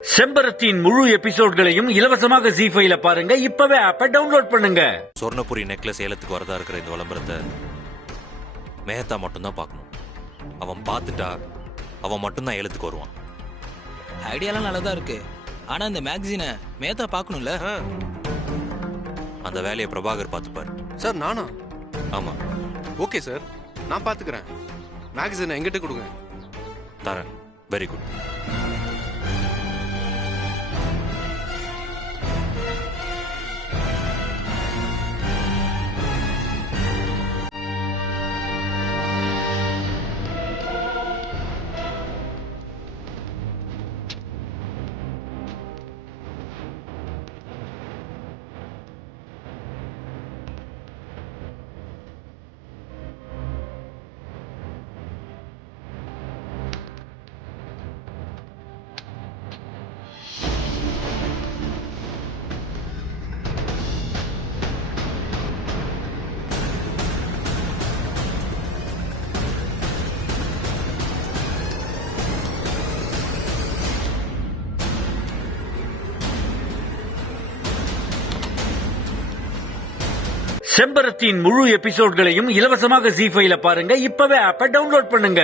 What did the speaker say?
செம்பரத்தின் முழு எபிசோட்களையும் இலவசமாக ஜீ5ல பாருங்க. இப்பவே ஆப்பை டவுன்லோட் பண்ணுங்க. சொர்ணபுரி நெக்லஸ் ஏலத்துக்கு வரதா இருக்கிற இந்த விளம்பரத்தை மேத்தா மட்டும்தான் பார்க்கணும். அவன் பார்த்துட்டா அவன் மட்டும்தான் ஏலத்துக்கு வருவான். ஐடியாலாம் நல்லதா இருக்கு. ஆனா இந்த மேகசினை மேத்தா பார்க்கணும்ல. அந்த வேலையை பிரபாகர் பார்த்துப்பாரு. சார் நானா? ஆமா, ஓகே சார், நான் பார்த்துக்கிறேன். மேகசினை எங்கிட்ட கொடுங்க. தரேன். Very good. செம்பரத்தின் முழு எபிசோட்களையும் இலவசமாக ஜீ5ல பாருங்க. இப்பவே ஆப்பை டவுன்லோட் பண்ணுங்க.